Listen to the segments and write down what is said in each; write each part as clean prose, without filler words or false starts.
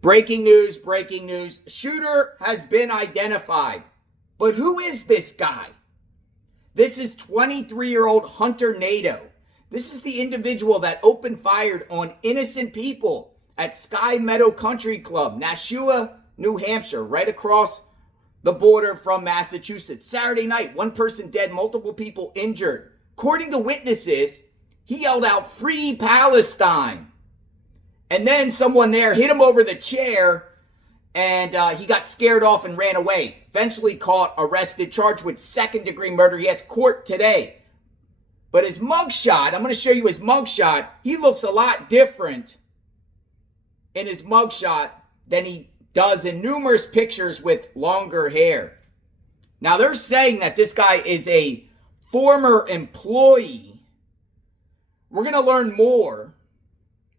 Breaking news, breaking news. Shooter has been identified. But who is this guy? This is 23-year-old Hunter Nadeau. This is the individual that opened fire on innocent people at Meadow Country Club, Nashua, New Hampshire, right across the border from Massachusetts. Saturday night, one person dead, multiple people injured. According to witnesses, he yelled out, "Free Palestine." And then someone there hit him over the chair, and he got scared off and ran away. Eventually caught, arrested, charged with second-degree murder. He has court today. But his mugshot, I'm going to show you his mugshot. He looks a lot different in his mugshot than he does in numerous pictures with longer hair. Now, they're saying that this guy is a former employee. We're going to learn more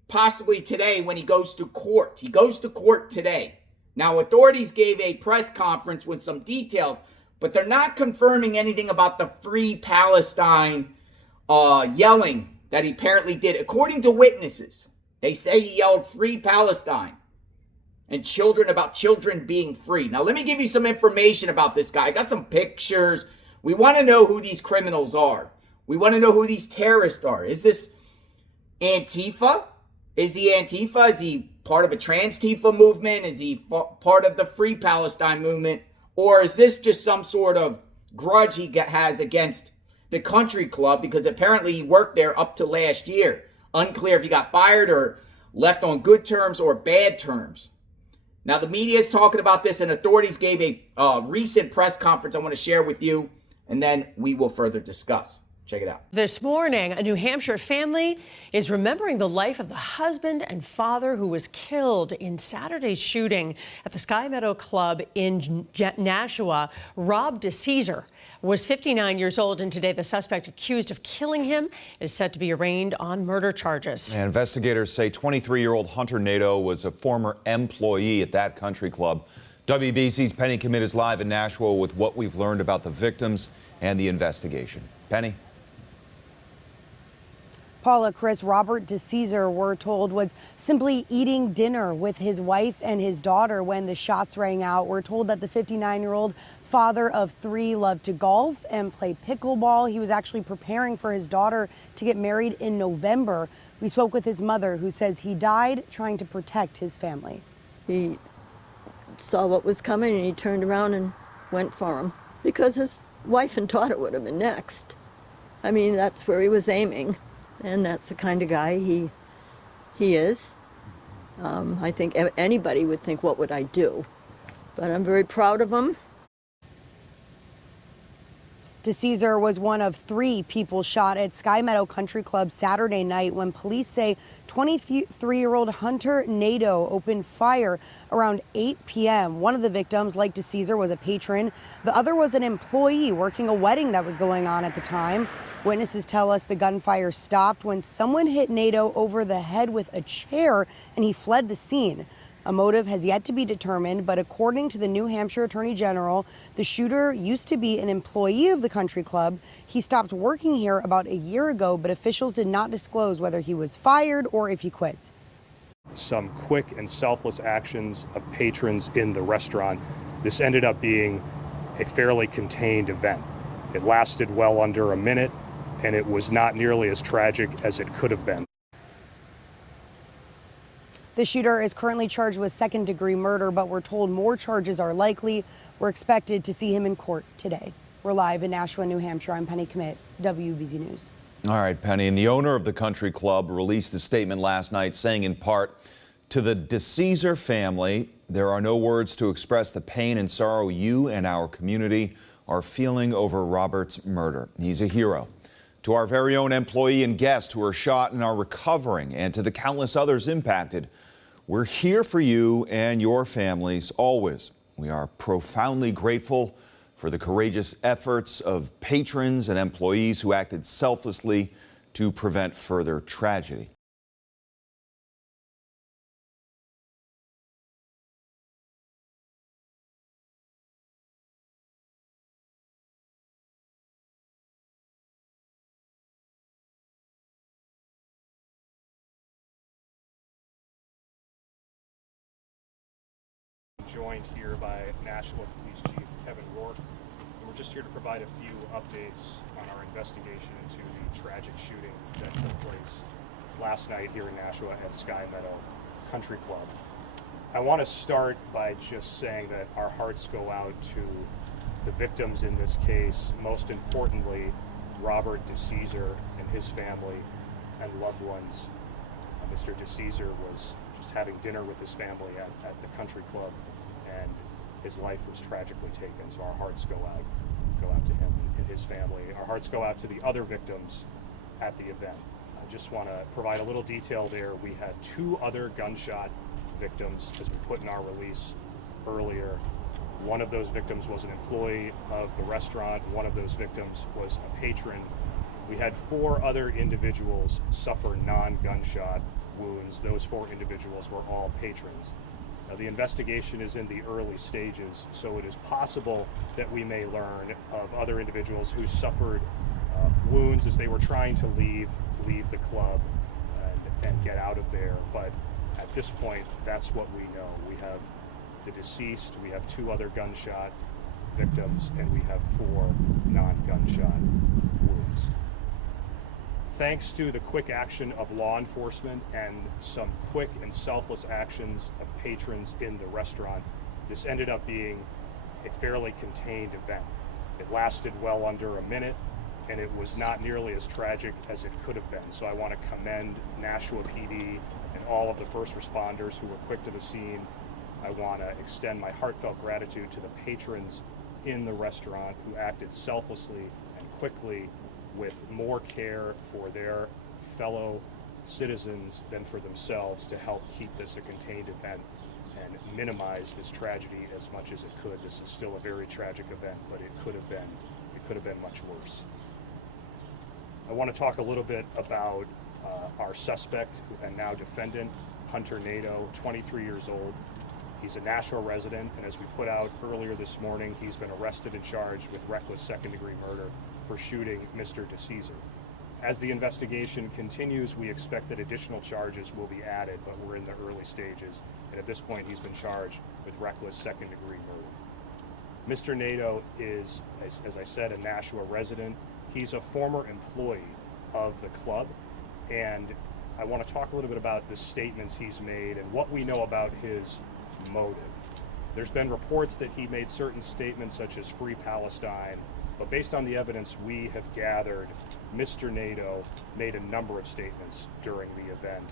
possibly today when he goes to court. He goes to court today. Now, authorities gave a press conference with some details, but they're not confirming anything about the Free Palestine yelling that he apparently did. According to witnesses, they say he yelled "Free Palestine" and about children being free. Now, let me give you some information about this guy. I got some pictures. We want to know who these criminals are. We want to know who these terrorists are. Is this Antifa? Is he Antifa? Is he part of a trans-Tifa movement? Is he part of the Free Palestine movement? Or is this just some sort of grudge he has against the country club? Because apparently he worked there up to last year. Unclear if he got fired or left on good terms or bad terms. Now, the media is talking about this, and authorities gave a recent press conference I want to share with you, and then we will further discuss. Check it out. This morning, a New Hampshire family is remembering the life of the husband and father who was killed in Saturday's shooting at the Meadow Club in Nashua. Rob DeCesar was 59 years old, and today the suspect accused of killing him is set to be arraigned on murder charges. And investigators say 23-year-old Hunter Nadeau was a former employee at that country club. WBC's Penny Commit is live in Nashua with what we've learned about the victims and the investigation. Penny? Paula, Chris, Robert DeCesar, we're told, was simply eating dinner with his wife and his daughter when the shots rang out. We're told that the 59-year-old father of three loved to golf and play pickleball. He was actually preparing for his daughter to get married in November. We spoke with his mother, who says he died trying to protect his family. He saw what was coming and he turned around and went for him because his wife and daughter would have been next. I mean, that's where he was aiming. And that's the kind of guy he is. I think anybody would think, what would I do? But I'm very proud of him. DeCesar was one of three people shot at Meadow Country Club Saturday night when police say 23-year-old Hunter Nadeau opened fire around 8 p.m. One of the victims, like DeCesar, was a patron. The other was an employee working a wedding that was going on at the time. Witnesses tell us the gunfire stopped when someone hit Nadeau over the head with a chair and he fled the scene. A motive has yet to be determined, but according to the New Hampshire Attorney General, the shooter used to be an employee of the country club. He stopped working here about a year ago, but officials did not disclose whether he was fired or if he quit. Some quick and selfless actions of patrons in the restaurant. This ended up being a fairly contained event. It lasted well under a minute, and it was not nearly as tragic as it could have been. The shooter is currently charged with second-degree murder, but we're told more charges are likely. We're expected to see him in court today. We're live in Nashua, New Hampshire. I'm Penny Commit, WBZ News. All right, Penny. And the owner of the country club released a statement last night saying in part, "To the DeCesar family, there are no words to express the pain and sorrow you and our community are feeling over Robert's murder. He's a hero. To our very own employee and guest who are shot and are recovering, and to the countless others impacted, we're here for you and your families always. We are profoundly grateful for the courageous efforts of patrons and employees who acted selflessly to prevent further tragedy." joined here by Nashua Police Chief Kevin Rourke, and we're just here to provide a few updates on our investigation into the tragic shooting that took place last night here in Nashua at Sky Meadow Country Club. I want to start by just saying that our hearts go out to the victims in this case, most importantly, Robert DeCesar and his family and loved ones. Mr. DeCesar was just having dinner with his family at the country club, and his life was tragically taken. So our hearts go out to him and his family. Our hearts go out to the other victims at the event. I just want to provide a little detail there. We had 2 other gunshot victims, as we put in our release earlier. One of those victims was an employee of the restaurant. One of those victims was a patron. We had 4 other individuals suffer non-gunshot wounds. Those 4 individuals were all patrons. Now, the investigation is in the early stages, so it is possible that we may learn of other individuals who suffered wounds as they were trying to leave the club and get out of there. But at this point, that's what we know. We have the deceased, we have 2 other gunshot victims, and we have 4 non-gunshot wounds. Thanks to the quick action of law enforcement and some quick and selfless actions of patrons in the restaurant, this ended up being a fairly contained event. It lasted well under a minute, and it was not nearly as tragic as it could have been. So I want to commend Nashua PD and all of the first responders who were quick to the scene. I want to extend my heartfelt gratitude to the patrons in the restaurant who acted selflessly and quickly with more care for their fellow citizens than for themselves to help keep this a contained event and minimize this tragedy as much as it could. This is still a very tragic event, but it could have been much worse. I want to talk a little bit about our suspect and now defendant, Hunter Nadeau, 23 years old. He's a Nashua resident, and as we put out earlier this morning, he's been arrested and charged with reckless second-degree murder for shooting Mr. DeCesar. As the investigation continues, we expect that additional charges will be added, but we're in the early stages, and at this point he's been charged with reckless second-degree murder. Mr. Nadeau is, as I said, a Nashua resident. He's a former employee of the club, and I want to talk a little bit about the statements he's made and what we know about his motive. There's been reports that he made certain statements such as Free Palestine, but based on the evidence we have gathered, Mr. Nadeau made a number of statements during the event,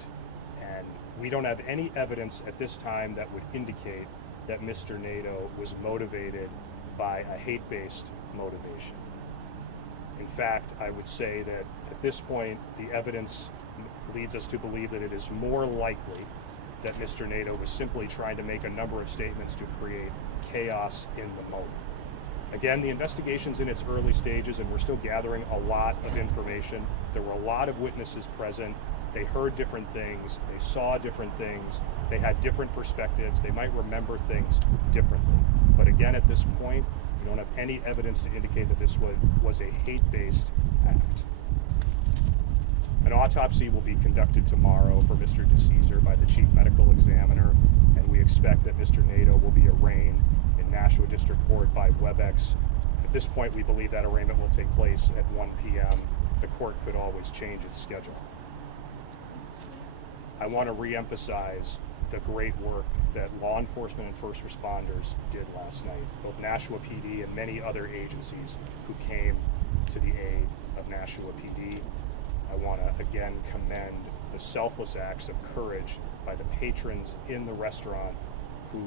and we don't have any evidence at this time that would indicate that Mr. Nadeau was motivated by a hate-based motivation. In fact, I would say that at this point, the evidence leads us to believe that it is more likely that Mr. Nadeau was simply trying to make a number of statements to create chaos in the moment. Again, the investigation's in its early stages, and we're still gathering a lot of information. There were a lot of witnesses present. They heard different things. They saw different things. They had different perspectives. They might remember things differently. But again, at this point, we don't have any evidence to indicate that this was a hate-based act. An autopsy will be conducted tomorrow for Mr. DeCesar by the chief medical examiner, and we expect that Mr. Nadeau will be arraigned in Nashua District Court by WebEx. At this point, we believe that arraignment will take place at 1 p.m. The court could always change its schedule. I want to re-emphasize the great work that law enforcement and first responders did last night, both Nashua PD and many other agencies who came to the aid of Nashua PD. I want to again commend the selfless acts of courage by the patrons in the restaurant who,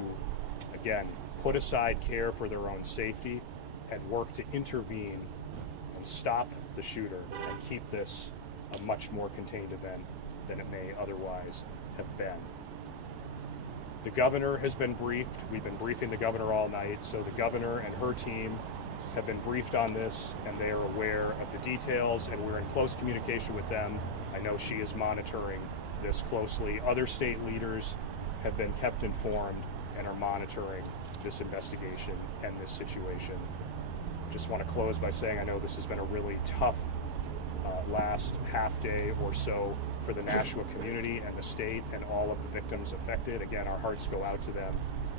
again, put aside care for their own safety and worked to intervene and stop the shooter and keep this a much more contained event than it may otherwise have been. The governor has been briefed. We've been briefing the governor all night, so the governor and her team have been briefed on this, and they are aware of the details, and we're in close communication with them. I know she is monitoring this closely. Other state leaders have been kept informed and are monitoring this investigation and this situation. Just want to close by saying I know this has been a really tough last half day or so for the Nashua community and the state and all of the victims affected. Again, our hearts go out to them,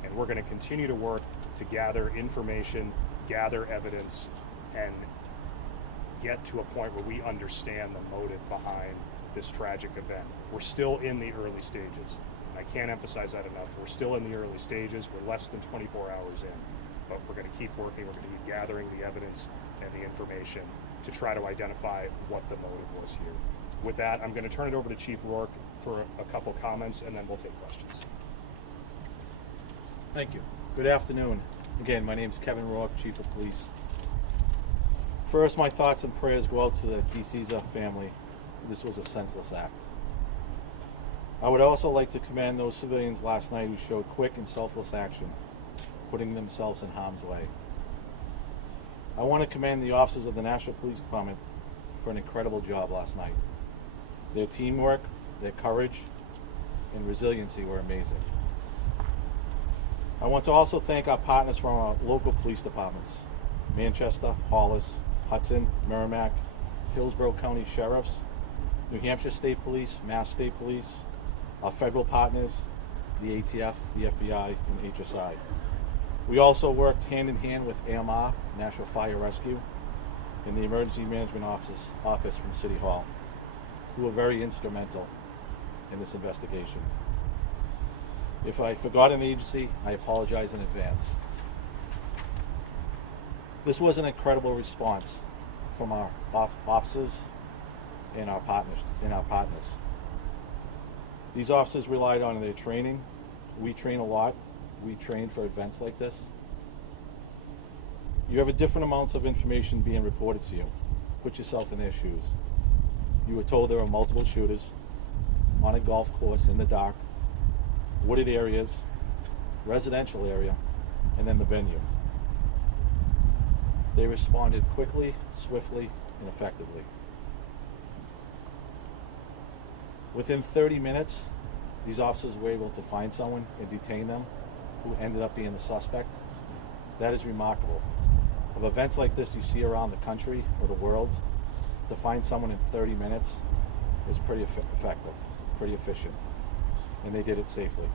And we're going to continue to work to gather information, gather evidence, and get to a point where we understand the motive behind this tragic event. We're still in the early stages. I can't emphasize that enough. We're still in the early stages. We're less than 24 hours in, but we're going to keep working. We're going to keep gathering the evidence and the information to try to identify what the motive was here. With that, I'm going to turn it over to Chief Rourke for a couple comments, and then we'll take questions. Thank you. Good afternoon. Again, my name is Kevin Rourke, Chief of Police. First, my thoughts and prayers go out to the DeCesar family. This was a senseless act. I would also like to commend those civilians last night who showed quick and selfless action, putting themselves in harm's way. I want to commend the officers of the Nashua Police Department for an incredible job last night. Their teamwork, their courage, and resiliency were amazing. I want to also thank our partners from our local police departments, Manchester, Hollis, Hudson, Merrimack, Hillsborough County Sheriffs, New Hampshire State Police, Mass State Police, our federal partners, the ATF, the FBI, and HSI. We also worked hand in hand with AMR, National Fire Rescue, and the Emergency Management Office from City Hall, who were very instrumental in this investigation. If I forgot an agency, I apologize in advance. This was an incredible response from our officers and our partners. These officers relied on their training. We train a lot. We train for events like this. You have a different amount of information being reported to you. Put yourself in their shoes. You were told there were multiple shooters on a golf course in the dark, wooded areas, residential area, and then the venue. They responded quickly, swiftly, and effectively. Within 30 minutes, these officers were able to find someone and detain them who ended up being the suspect. That is remarkable. Of events like this you see around the country or the world, to find someone in 30 minutes is pretty effective, pretty efficient, and they did it safely.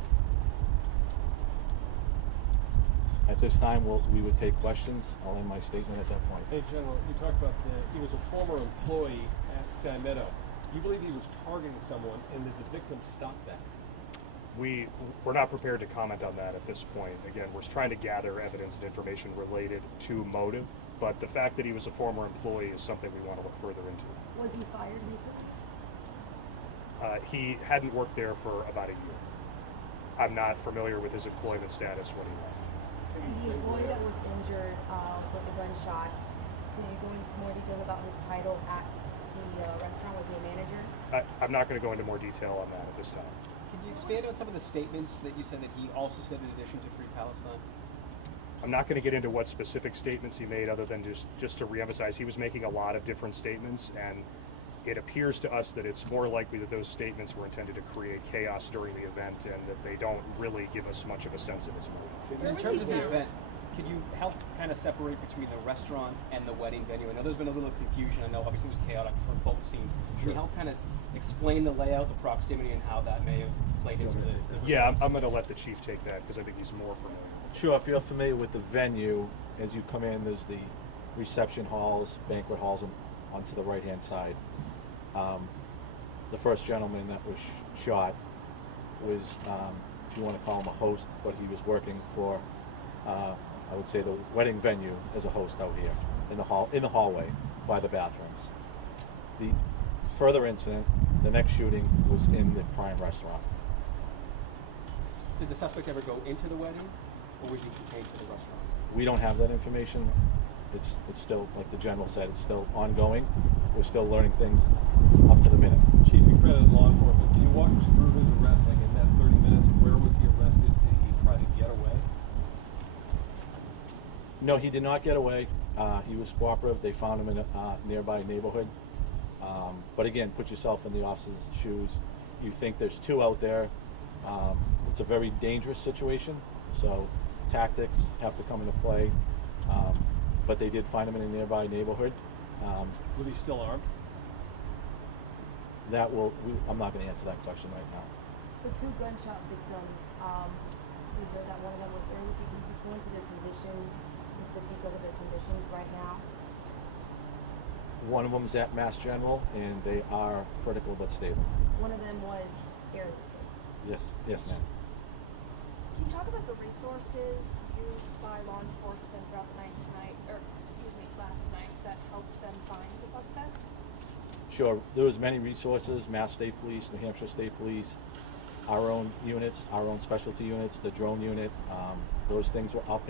At this time, we would take questions. I'll end my statement at that point. Hey, General, you talked about he was a former employee at Sky Meadow. You believe he was targeting someone, and did the victim stop that? We're not prepared to comment on that at this point. Again, we're trying to gather evidence and information related to motive, but the fact that he was a former employee is something we want to look further into. Was he fired recently? He hadn't worked there for about a year. I'm not familiar with his employment status when he left. The employee that was injured with the gunshot, can you go into more detail about his title at the restaurant? Was he a manager? I'm not going to go into more detail on that at this time. Can you expand on some of the statements that you said that he also said in addition to Free Palestine? I'm not going to get into what specific statements he made other than just to reemphasize he was making a lot of different statements, and it appears to us that it's more likely that those statements were intended to create chaos during the event and that they don't really give us much of a sense of his motive. In terms of the event, can you help kind of separate between the restaurant and the wedding venue? I know there's been a little confusion. I know obviously it was chaotic for both scenes. Can you help kind of explain the layout, the proximity, and how that may have played into the Yeah, I'm going to let the chief take that because I think he's more familiar. Sure, if you're familiar with the venue, as you come in, there's the reception halls, banquet halls onto the right-hand side. The first gentleman that was shot was, if you want to call him a host, but he was working for, I would say, the wedding venue as a host out here in the hallway by the bathrooms. The further incident, the next shooting, was in the Prime restaurant. Did the suspect ever go into the wedding, or was he contained to the restaurant? We don't have that information. It's still, like the general said, it's still ongoing. We're still learning things up to the minute. Chief, you credited law enforcement. Can you walk us through his arrest? Like in that 30 minutes, where was he arrested? Did he try to get away? No, he did not get away. He was cooperative. They found him in a nearby neighborhood. But again, put yourself in the officer's shoes. You think there's two out there. It's a very dangerous situation, so tactics have to come into play. But they did find him in a nearby neighborhood. Was he still armed? I'm not going to answer that question right now. The two gunshot victims, we heard that one of them was right now? One of them is at Mass General, and they are critical but stable. One of them was airlifted. Yes, ma'am. Can you talk about the resources used by law enforcement throughout the night last night that helped them find the suspect? Sure. There was many resources: Mass State Police, New Hampshire State Police, our own units, our own specialty units, the drone unit. Those things were up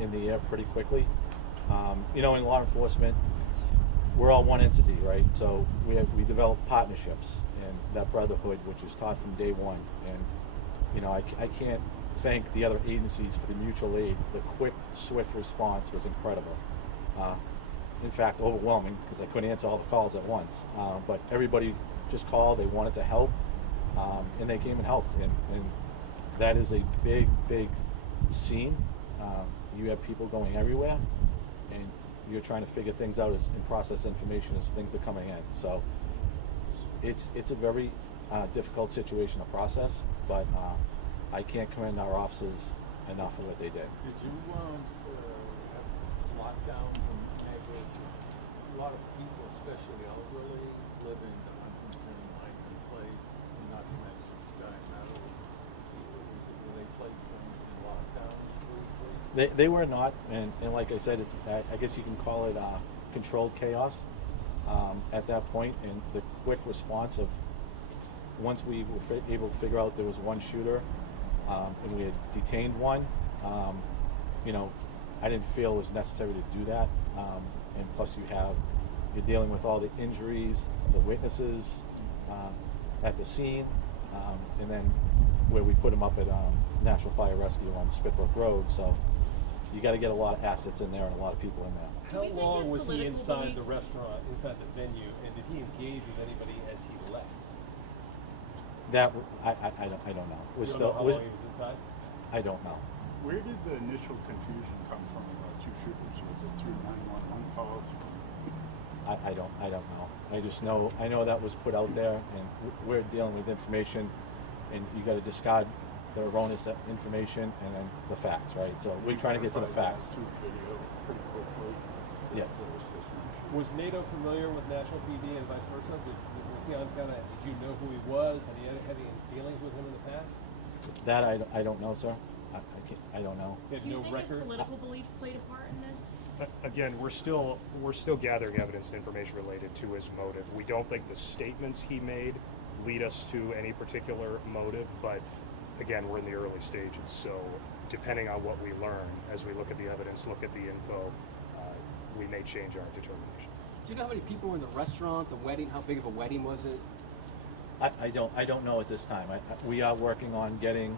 in the air pretty quickly. In law enforcement, we're all one entity, right? So we develop partnerships and that brotherhood, which is taught from day one. And I can't thank the other agencies for the mutual aid. The quick, swift response was incredible. In fact, overwhelming, because I couldn't answer all the calls at once. But everybody just called, they wanted to help, and they came and helped. And that is a big, big scene. You have people going everywhere, and you're trying to figure things out and process information as things are coming in. So it's a very difficult situation to process, but I can't commend our officers enough for what they did. Did you have lockdowns and a lot of people, especially elderly, live in the Huntington Migrant Place, and not to mention Sky Meadow? Were they placed in lockdowns briefly? They were not, and like I said, I guess you can call it controlled chaos at that point, and the quick response of once we were able to figure out there was one shooter, and we had detained one, I didn't feel it was necessary to do that, and plus you're dealing with all the injuries, the witnesses at the scene, and then where we put them up at National Fire Rescue on Spitbrook Road, so you got to get a lot of assets in there and a lot of people in there. How long was he inside the restaurant, inside the venue, and did he engage with anybody as he left? That I don't know. You don't know how long he was inside? I don't know. Where did the initial confusion come from about two shooters? Was it through 911 calls? I don't know. I know that was put out there, and we're dealing with information, and you got to discard the erroneous information and then the facts, right? So we're trying to get to the facts. Through video pretty quickly. Yes. Was Nadeau familiar with National PD and vice versa? Was he on camera? Did you know who he was? Had any dealings with him in the past? That I don't know, sir. I don't know. He had Do you no think record? his political beliefs played a part in this? Again, we're still gathering evidence and information related to his motive. We don't think the statements he made lead us to any particular motive, but again, we're in the early stages. So depending on what we learn as we look at the evidence, look at the info, we may change our determination. Do you know how many people were in the restaurant, the wedding? How big of a wedding was it? I don't know at this time. We are working on getting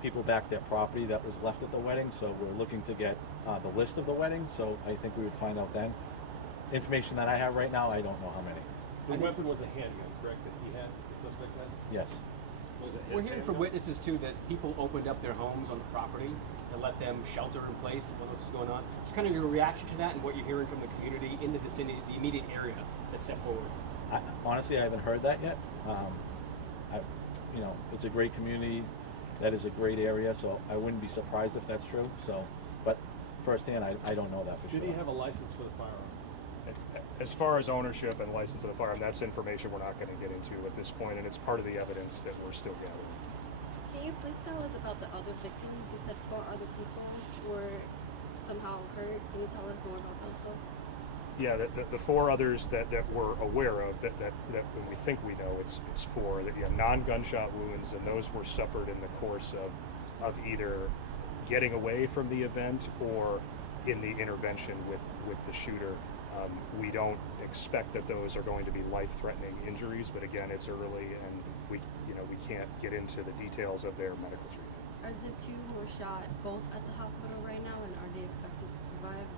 people back their property that was left at the wedding, so we're looking to get the list of the wedding, so I think we would find out then. Information that I have right now, I don't know how many. The weapon was a handgun, correct, that he had, the suspect had? Yes. Was it his We're hearing from handgun? witnesses too that people opened up their homes on the property and let them shelter in place while this was going on. Just kind of your reaction to that and what you're hearing from the community in the vicinity, the immediate area that stepped forward. Honestly, I haven't heard that yet. It's a great community. That is a great area, so I wouldn't be surprised if that's true. So, but firsthand, I don't know that for sure. Did he have a license for the firearm? As far as ownership and license of the firearm, that's information we're not going to get into at this point, and it's part of the evidence that we're still gathering. Can you please tell us about the other victims? You said 4 other people were somehow hurt. Can you tell us more about those folks? Yeah, the 4 others that we're aware of, that when we think we know, it's 4, that non-gunshot wounds, and those were suffered in the course of either getting away from the event or in the intervention with the shooter. We don't expect that those are going to be life-threatening injuries, but again, it's early, and we can't get into the details of their medical treatment. Are the 2 who were shot both at the hospital right now, and are they expected to survive?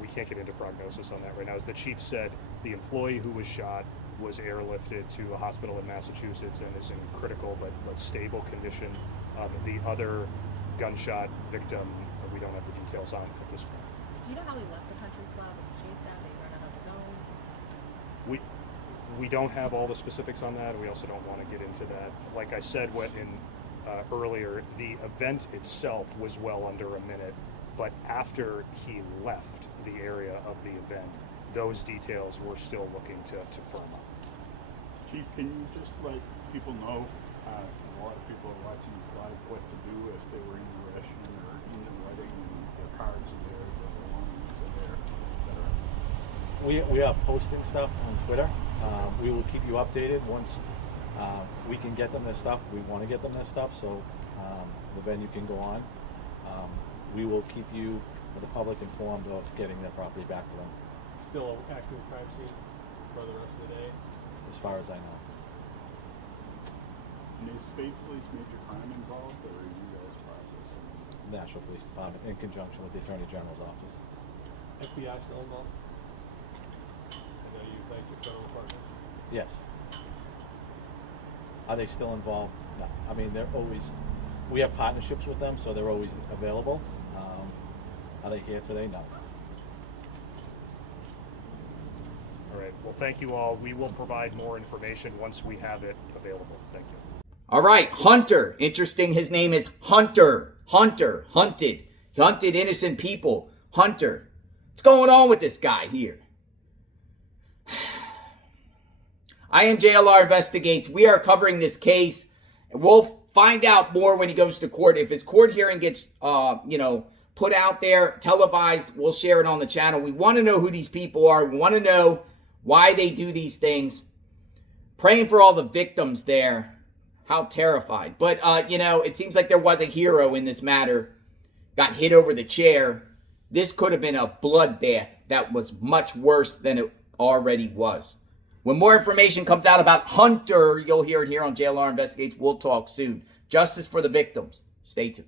We can't get into prognosis on that right now. As the chief said, the employee who was shot was airlifted to a hospital in Massachusetts and is in critical but stable condition. The other gunshot victim, we don't have the details on at this point. Do you know how he left the country club? Was he chased down? Did he run out on his own? We don't have all the specifics on that, and we also don't want to get into that. Like I said earlier, the event itself was well under a minute. But after he left the area of the event, those details we're still looking to firm up. Chief, can you just let people know, a lot of people are watching this live, what to do if they were in the restaurant or in the wedding and their cards are there, their belongings are there, etc.? We are posting stuff on Twitter. We will keep you updated once we can get them their stuff. We want to get them their stuff, so the venue can go on. We will keep you, the public, informed of getting their property back to them. Still active crime scene for the rest of the day? As far as I know. And is state police major crime involved, or are you guys processing? National Police Department in conjunction with the Attorney General's office. FBI still involved? I know you thank your federal partner. Yes. Are they still involved? No. I mean, they're always, we have partnerships with them, so they're always available. Are they here today? No. All right. Well, thank you all. We will provide more information once we have it available. Thank you. All right, Hunter. Interesting. His name is Hunter. Hunter. Hunted. He hunted innocent people. Hunter. What's going on with this guy here? I am JLR Investigates. We are covering this case. We'll find out more when he goes to court. If his court hearing gets, put out there, televised, we'll share it on the channel. We want to know who these people are. We want to know why they do these things. Praying for all the victims there. How terrified. But, it seems like there was a hero in this matter. Got hit over the chair. This could have been a bloodbath that was much worse than it already was. When more information comes out about Hunter, you'll hear it here on JLR Investigates. We'll talk soon. Justice for the victims. Stay tuned.